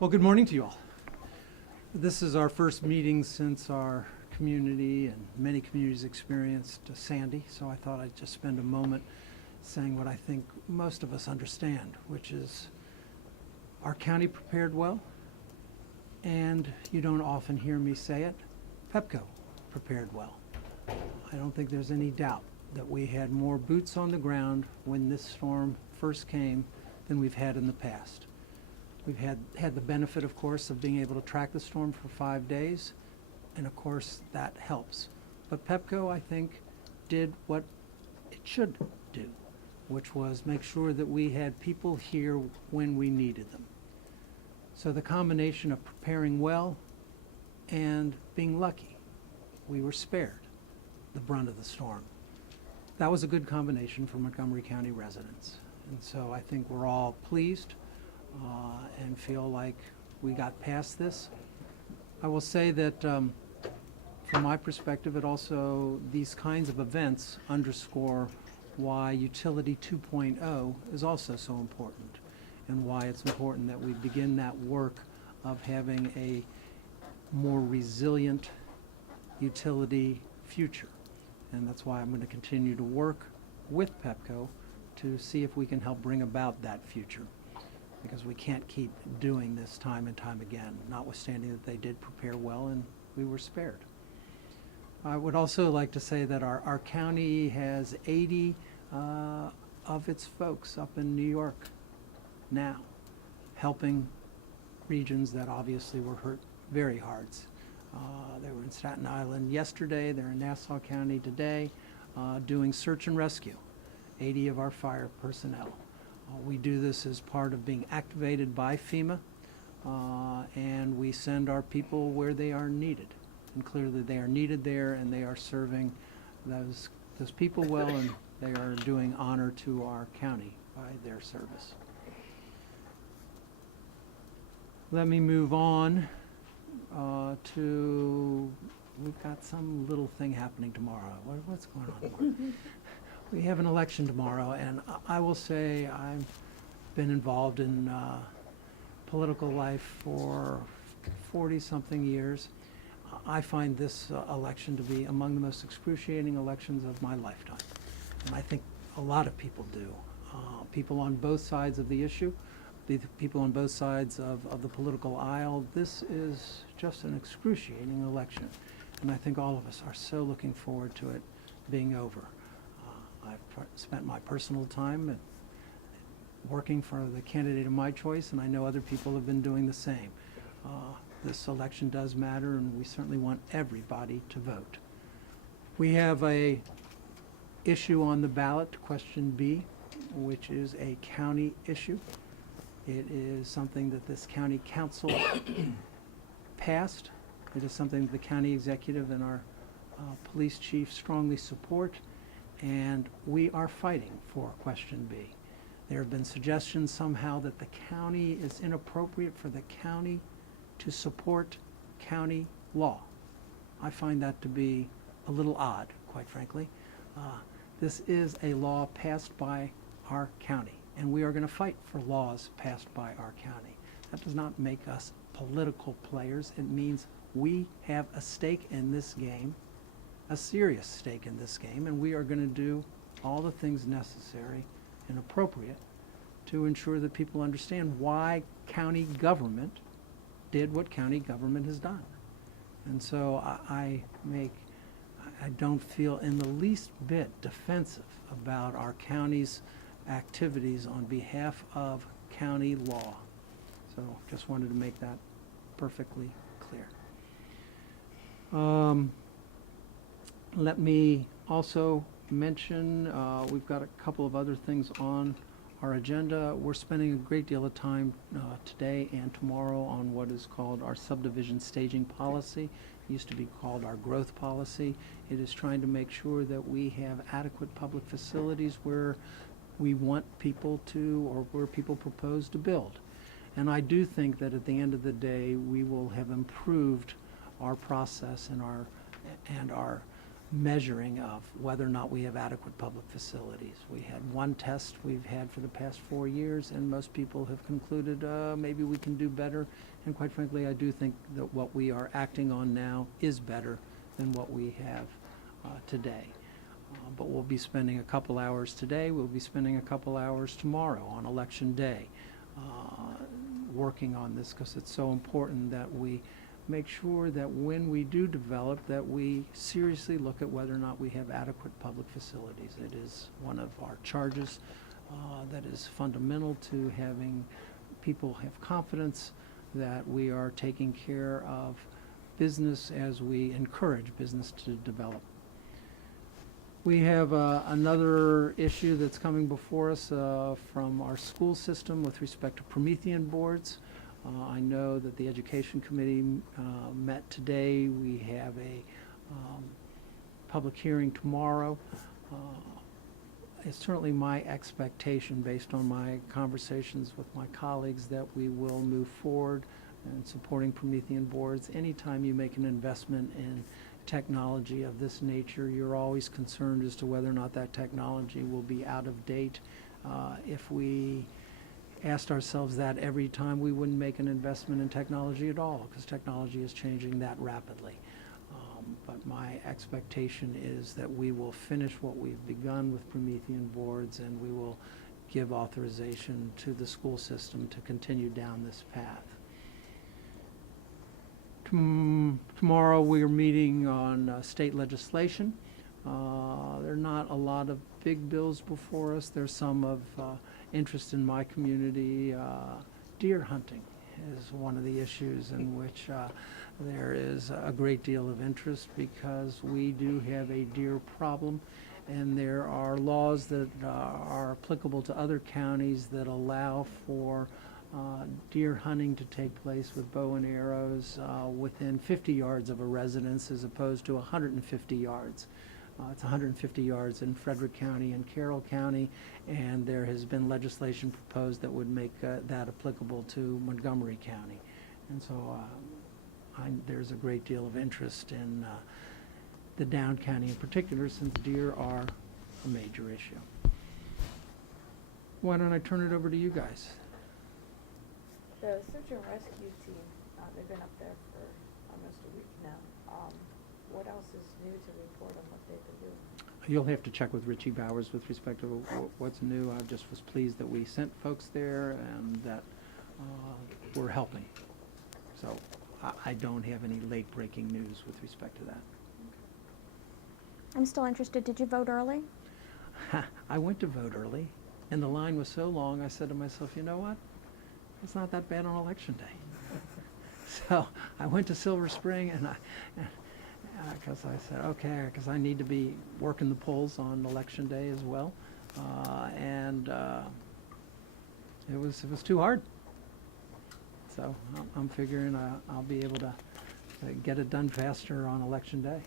Well, good morning to you all. This is our first meeting since our community and many communities experienced Sandy, so I thought I'd just spend a moment saying what I think most of us understand, which is our county prepared well, and you don't often hear me say it, Pepco prepared well. I don't think there's any doubt that we had more boots on the ground when this storm first came than we've had in the past. We've had the benefit, of course, of being able to track the storm for 5 days, and of course that helps. But Pepco, I think, did what it should do, which was make sure that we had people here when we needed them. So the combination of preparing well and being lucky, we were spared the brunt of the storm. That was a good combination for Montgomery County residents. And so I think we're all pleased and feel like we got past this. I will say that from my perspective, it also, these kinds of events underscore why Utility 2.0 is also so important, and why it's important that we begin that work of having a more resilient utility future. And that's why I'm going to continue to work with Pepco to see if we can help bring about that future, because we can't keep doing this time and time again, notwithstanding that they did prepare well and we were spared. I would also like to say that our county has 80 of its folks up in New York now, helping regions that obviously were hurt very hard. They were in Staten Island yesterday, they're in Nassau County today, doing search and rescue, 80 of our fire personnel. We do this as part of being activated by FEMA, and we send our people where they are needed. And clearly they are needed there, and they are serving those people well, and they are doing honor to our county by their service. Let me move on to, we've got some little thing happening tomorrow. What's going on tomorrow? We have an election tomorrow, and I will say I've been involved in political life for 40-something years. I find this election to be among the most excruciating elections of my lifetime, and I think a lot of people do. People on both sides of the issue, the people on both sides of the political aisle. This is just an excruciating election, and I think all of us are so looking forward to it being over. I've spent my personal time working for the candidate of my choice, and I know other people have been doing the same. This election does matter, and we certainly want everybody to vote. We have a issue on the ballot, question B, which is a county issue. It is something that this county council passed. It is something that the county executive and our police chief strongly support. And we are fighting for question B. There have been suggestions somehow that the county is inappropriate for the county to support county law. I find that to be a little odd, quite frankly. This is a law passed by our county, and we are going to fight for laws passed by our county. That does not make us political players. It means we have a stake in this game, a serious stake in this game, and we are going to do all the things necessary and appropriate to ensure that people understand why county government did what county government has done. And so I don't feel in the least bit defensive about our county's activities on behalf of county law. So just wanted to make that perfectly clear. Let me also mention, we've got a couple of other things on our agenda. We're spending a great deal of time today and tomorrow on what is called our subdivision staging policy. It used to be called our growth policy. It is trying to make sure that we have adequate public facilities where we want people to, or where people propose to build. And I do think that at the end of the day, we will have improved our process and our measuring of whether or not we have adequate public facilities. We had one test we've had for the past 4 years, and most people have concluded maybe we can do better. And quite frankly, I do think that what we are acting on now is better than what we have today. But we'll be spending a couple hours today, we'll be spending a couple hours tomorrow on Election Day working on this, because it's so important that we make sure that when we do develop, that we seriously look at whether or not we have adequate public facilities. It is one of our charges that is fundamental to having people have confidence that we are taking care of business as we encourage business to develop. We have another issue that's coming before us from our school system with respect to Promethean boards. I know that the Education Committee met today. We have a public hearing tomorrow. It's certainly my expectation, based on my conversations with my colleagues, that we will move forward in supporting Promethean boards. Anytime you make an investment in technology of this nature, you're always concerned as to whether or not that technology will be out of date. If we asked ourselves that every time, we wouldn't make an investment in technology at all, because technology is changing that rapidly. But my expectation is that we will finish what we've begun with Promethean boards, and we will give authorization to the school system to continue down this path. Tomorrow we are meeting on state legislation. There are not a lot of big bills before us. There's some of interest in my community. Deer hunting is one of the issues in which there is a great deal of interest, because we do have a deer problem, and there are laws that are applicable to other counties that allow for deer hunting to take place with bow and arrows within 50 yards of a residence, as opposed to 150 yards. It's 150 yards in Frederick County and Carroll County, and there has been legislation proposed that would make that applicable to Montgomery County. And so there's a great deal of interest in the Down County in particular, since deer are a major issue. Why don't I turn it over to you guys? The search and rescue team, they've been up there for almost a week now. What else is new to report on what they've been doing? You'll have to check with Richie Bowers with respect to what's new. I just was pleased that we sent folks there and that we're helping. So I don't have any late-breaking news with respect to that. I'm still interested. Did you vote early? I went to vote early, and the line was so long, I said to myself, you know what? It's not that bad on Election Day. So I went to Silver Spring, and because I said, okay, because I need to be working the polls on Election Day as well. It was too hard. So I'm figuring I'll be able to get it done faster on Election Day.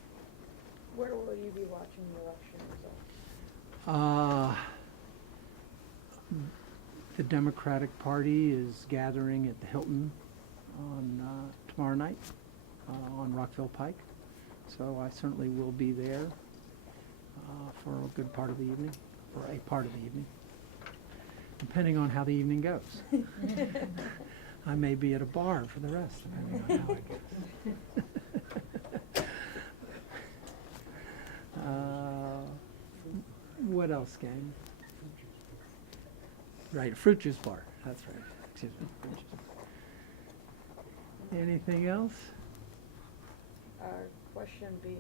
Where will you be watching the election results? The Democratic Party is gathering at the Hilton on tomorrow night on Rockville Pike. So I certainly will be there for a good part of the evening, or a part of the evening, depending on how the evening goes. I may be at a bar for the rest, depending on how it goes. What else, gang? Right, fruit juice bar. That's right. Excuse me. Fruit juice bar. Anything else? Question B,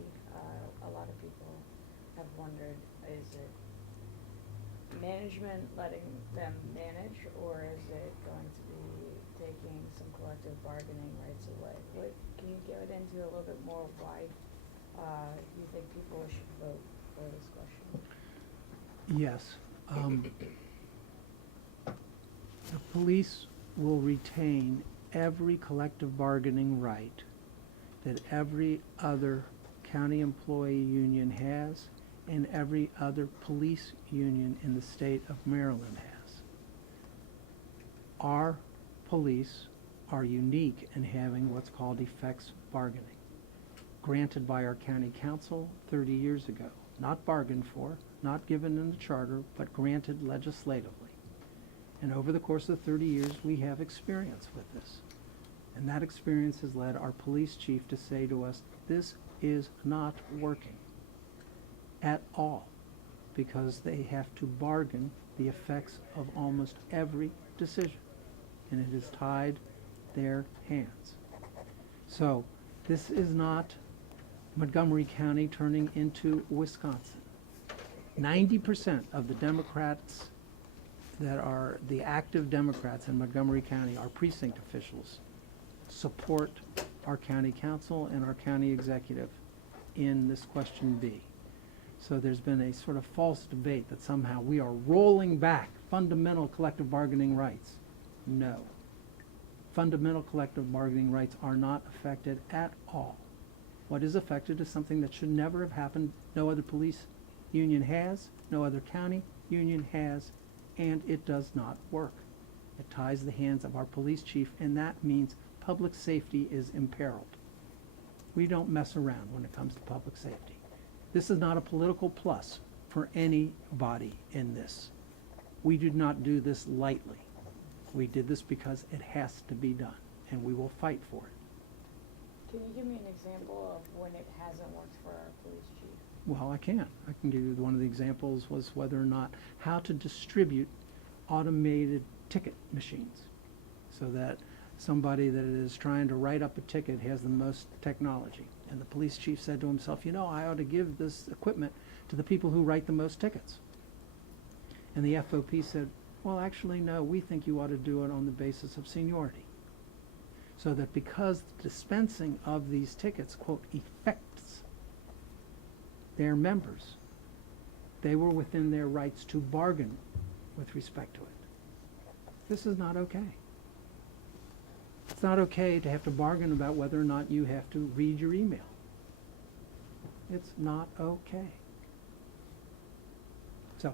a lot of people have wondered, is it management letting them manage, or is it going to be taking some collective bargaining rights away? Can you get into a little bit more why you think people should vote for this question? Yes. The police will retain every collective bargaining right that every other county employee union has and every other police union in the state of Maryland has. Our police are unique in having what's called effects bargaining. granted by our county council 30 years ago, not bargained for, not given in the charter, but granted legislatively. And over the course of 30 years, we have experience with this. And that experience has led our police chief to say to us, this is not working at all, because they have to bargain the effects of almost every decision, and it has tied their hands. So this is not Montgomery County turning into Wisconsin. 90% of the Democrats that are the active Democrats in Montgomery County, our precinct officials, support our county council and our county executive in this question B. So there's been a sort of false debate that somehow we are rolling back fundamental collective bargaining rights. No. Fundamental collective bargaining rights are not affected at all. What is affected is something that should never have happened. No other police union has, no other county union has, and it does not work. It ties the hands of our police chief, and that means public safety is imperiled. We don't mess around when it comes to public safety. This is not a political plus for anybody in this. We do not do this lightly. We did this because it has to be done, and we will fight for it. Can you give me an example of when it hasn't worked for our police chief? Well, I can. I can give you one of the examples was whether or not how to distribute automated ticket machines so that somebody that is trying to write up a ticket has the most technology. And the police chief said to himself, you know, I ought to give this equipment to the people who write the most tickets. And the FOP said, well, actually, no, we think you ought to do it on the basis of seniority. So that because the dispensing of these tickets, quote, affects their members, they were within their rights to bargain with respect to it. This is not okay. It's not okay to have to bargain about whether or not you have to read your email. It's not okay. So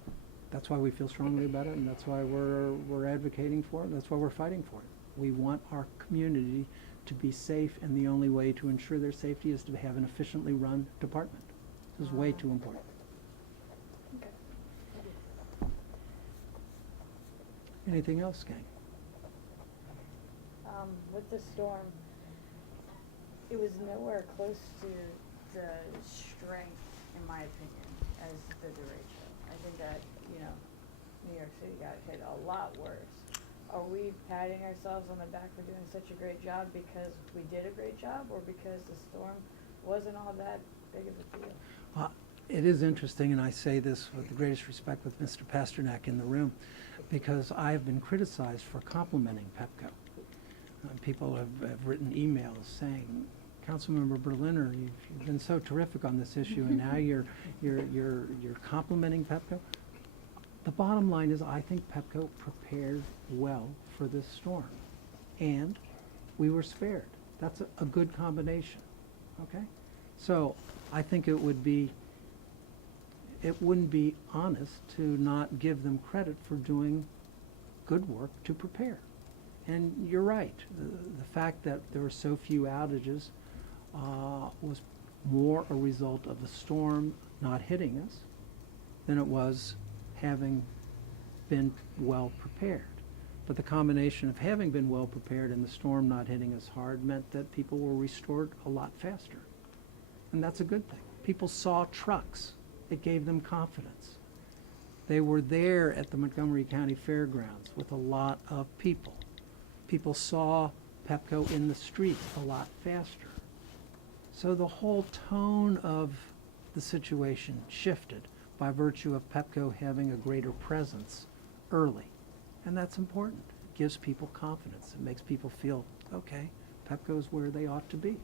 that's why we feel strongly about it, and that's why we're advocating for it. That's why we're fighting for it. We want our community to be safe, and the only way to ensure their safety is to have an efficiently run department. This is way too important. Okay. Anything else, gang? With the storm, it was nowhere close to the strength, in my opinion, as the derecho. I think that, New York City got hit a lot worse. Are we patting ourselves on the back for doing such a great job because we did a great job, or because the storm wasn't all that big of a deal? It is interesting, and I say this with the greatest respect with Mr. Pasternak in the room, because I have been criticized for complimenting Pepco. People have written emails saying, Councilmember Berliner, you've been so terrific on this issue, and now you're complimenting Pepco. The bottom line is, I think Pepco prepared well for this storm, and we were spared. That's a good combination. Okay, so I think it wouldn't be honest to not give them credit for doing good work to prepare. And you're right. The fact that there were so few outages was more a result of the storm not hitting us than it was having been well prepared. But the combination of having been well prepared and the storm not hitting us hard meant that people were restored a lot faster. And that's a good thing. People saw trucks. It gave them confidence. They were there at the Montgomery County Fairgrounds with a lot of people. People saw Pepco in the street a lot faster. So the whole tone of the situation shifted by virtue of Pepco having a greater presence early. And that's important. It gives people confidence. It makes people feel, okay, Pepco's where they ought to be.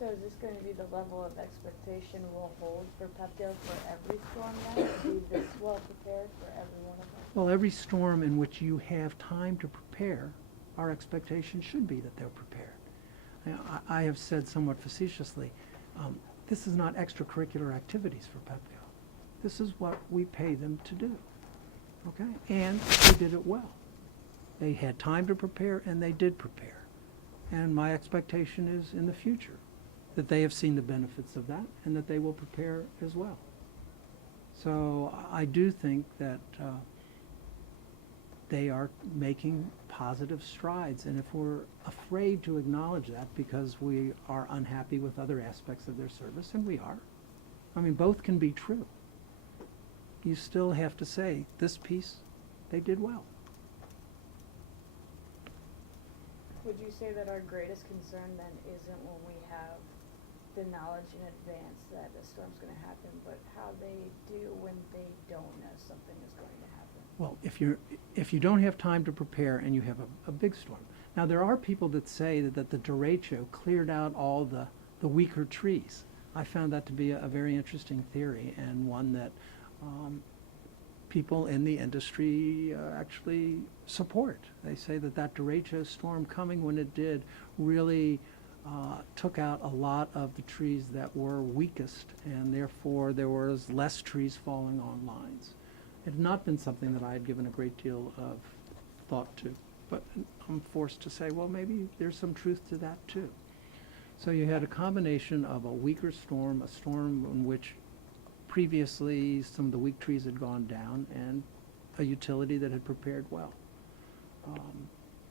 So is this going to be the level of expectation we'll hold for Pepco for every storm now? Be this well prepared for every one of them? Well, every storm in which you have time to prepare, our expectation should be that they're prepared. I have said somewhat facetiously, this is not extracurricular activities for Pepco. This is what we pay them to do, okay? And they did it well. They had time to prepare, and they did prepare. And my expectation is in the future, that they have seen the benefits of that and that they will prepare as well. So I do think that they are making positive strides, and if we're afraid to acknowledge that because we are unhappy with other aspects of their service, and we are, I mean, both can be true, you still have to say, this piece, they did well. Would you say that our greatest concern then isn't when we have the knowledge in advance that a storm's gonna happen, but how they do when they don't know something is going to happen? Well, if you don't have time to prepare and you have a big storm. Now, there are people that say that the derecho cleared out all the weaker trees. I found that to be a very interesting theory, and one that people in the industry actually support. They say that derecho storm coming when it did really took out a lot of the trees that were weakest, and therefore there was less trees falling on lines. It had not been something that I had given a great deal of thought to, but I'm forced to say, well, maybe there's some truth to that too. So you had a combination of a weaker storm, a storm in which previously some of the weak trees had gone down, and a utility that had prepared well.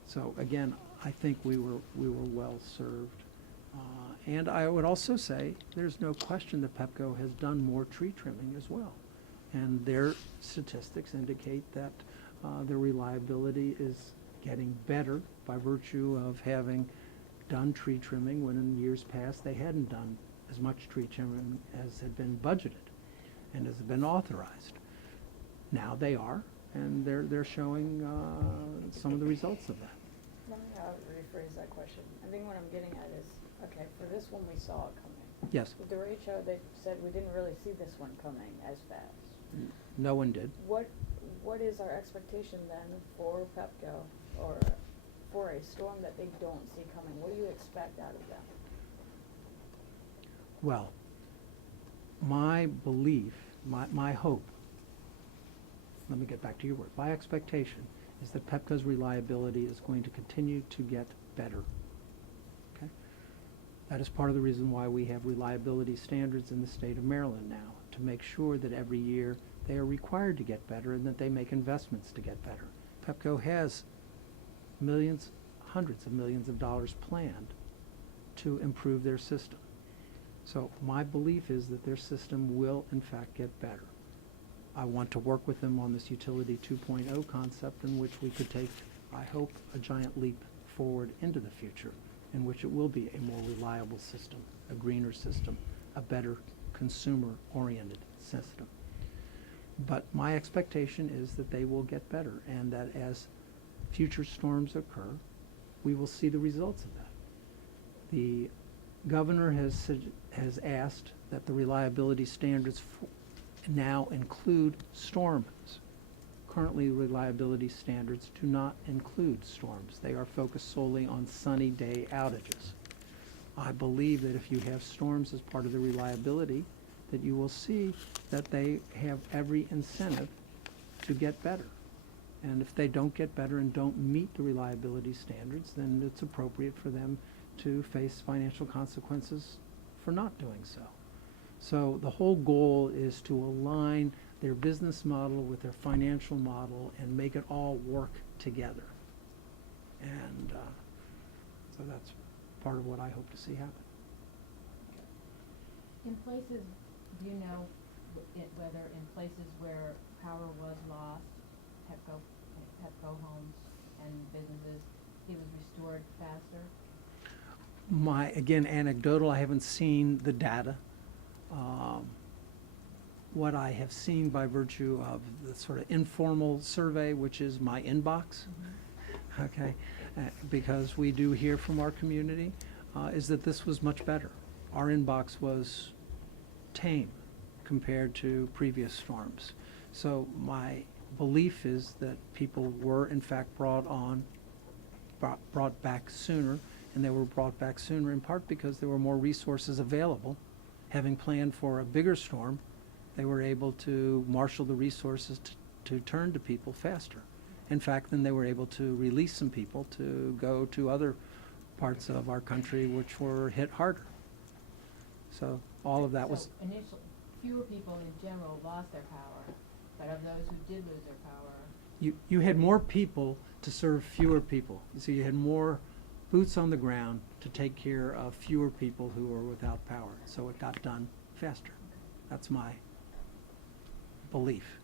So again, I think we were well served. And I would also say there's no question that Pepco has done more tree trimming as well. And their statistics indicate that their reliability is getting better by virtue of having done tree trimming when in years past they hadn't done as much tree trimming as had been budgeted and has been authorized. Now they are, and they're showing some of the results of that. Let me rephrase that question. I think what I'm getting at is, okay, for this one we saw it coming. Yes, With the derecho, they said we didn't really see this one coming as fast. no one did. What is our expectation then for Pepco, or for a storm that they don't see coming? What do you expect out of them? Well, my belief, my hope, let me get back to your word, my expectation is that Pepco's reliability is going to continue to get better. Okay? That is part of the reason why we have reliability standards in the state of Maryland now, to make sure that every year they are required to get better and that they make investments to get better. Pepco has millions, hundreds of millions of dollars planned to improve their system. So my belief is that their system will in fact get better. I want to work with them on this Utility 2.0 concept, in which we could take, I hope, a giant leap forward into the future, in which it will be a more reliable system, a greener system, a better consumer-oriented system. But my expectation is that they will get better, and that as future storms occur, we will see the results of that. The governor has asked that the reliability standards now include storms. Currently, reliability standards do not include storms. They are focused solely on sunny day outages. I believe that if you have storms as part of the reliability, that you will see that they have every incentive to get better. And if they don't get better and don't meet the reliability standards, then it's appropriate for them to face financial consequences for not doing so. So the whole goal is to align their business model with their financial model and make it all work together. And so that's part of what I hope to see happen. In places, do you know whether in places where power was lost, Pepco homes and businesses, it was restored faster? Again, anecdotal, I haven't seen the data. What I have seen by virtue of the sort of informal survey, which is my inbox, okay, because we do hear from our community, is that this was much better. Our inbox was tame compared to previous storms. So my belief is that people were in fact brought back sooner, and they were brought back sooner in part because there were more resources available. Having planned for a bigger storm, they were able to marshal the resources to turn to people faster. In fact, then they were able to release some people to go to other parts of our country which were hit harder. So all of that was, So initially, fewer people in general lost their power, but of those who did lose their power, you had more people to serve fewer people. So you had more boots on the ground to take care of fewer people who were without power. So it got done faster. That's my belief.